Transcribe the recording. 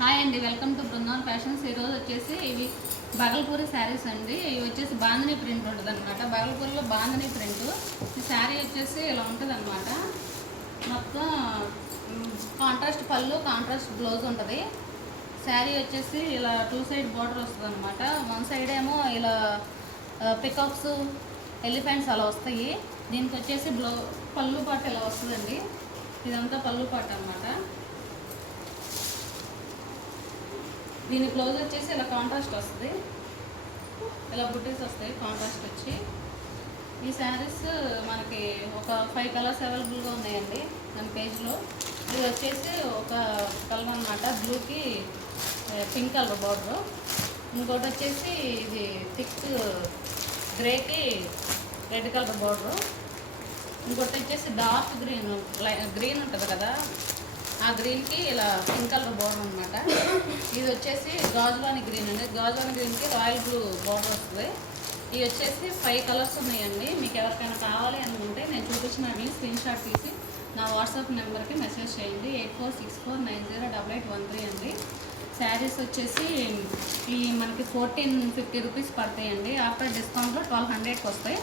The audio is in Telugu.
హాయ్ అండి, వెల్కమ్ టు బృందావన్ ఫ్యాషన్స్. ఈరోజు వచ్చేసి ఇవి బగల్పూరి శారీస్ అండి. ఇవి వచ్చేసి బాందిని ప్రింట్ ఉంటుంది అనమాట. బగల్పూరిలో బాందిని ప్రింట్. ఈ శారీ వచ్చేసి ఇలా ఉంటుంది అనమాట. మొత్తం కాంట్రాస్ట్ పళ్ళు, కాంట్రాస్ట్ బ్లౌజ్ ఉంటుంది. శారీ వచ్చేసి ఇలా 2 సైడ్ బార్డర్ వస్తుంది అనమాట. 1 సైడ్ ఏమో ఇలా పికాక్స్, ఎలిఫెంట్స్ అలా వస్తాయి. దీనికి వచ్చేసి పళ్ళు పాట ఇలా వస్తుందండి. ఇదంతా పళ్ళు పాట అనమాట. దీని బ్లౌజ్ వచ్చేసి ఇలా కాంట్రాస్ట్ వస్తుంది, ఇలా బుట్టీస్ వస్తాయి కాంట్రాస్ట్ వచ్చి. ఈ శారీస్ మనకి ఒక 5 కలర్స్ అవైలబుల్గా ఉన్నాయండి మన పేజ్లో. ఇది వచ్చేసి ఒక కలర్ అనమాట, బ్లూకి పింక్ కలర్ బార్డర్. ఇంకోటి వచ్చేసి ఇది థిక్ గ్రేకి రెడ్ కలర్ బార్డర్. ఇంకోటి వచ్చేసి డార్క్ గ్రీన్ ఉంటుంది కదా, ఆ గ్రీన్కి ఇలా పింక్ కలర్ బార్డర్ అనమాట. ఇది వచ్చేసి గాజువాని గ్రీన్ అండి. గాజువాని గ్రీన్కి రాయల్ బ్లూ బార్డర్ వస్తుంది. ఇవి వచ్చేసి 5 కలర్స్ ఉన్నాయండి. మీకు ఎవరికైనా కావాలి అనుకుంటే నేను చూపించిన వాటిని స్క్రీన్ షాట్ తీసి నా వాట్సాప్ నెంబర్కి మెసేజ్ చేయండి. 8464908813 అండి. శారీస్ వచ్చేసి ఈ మనకి 1450 రూపీస్ పడతాయండి. ఆఫ్టర్ డిస్కౌంట్లో 1200కి వస్తాయి.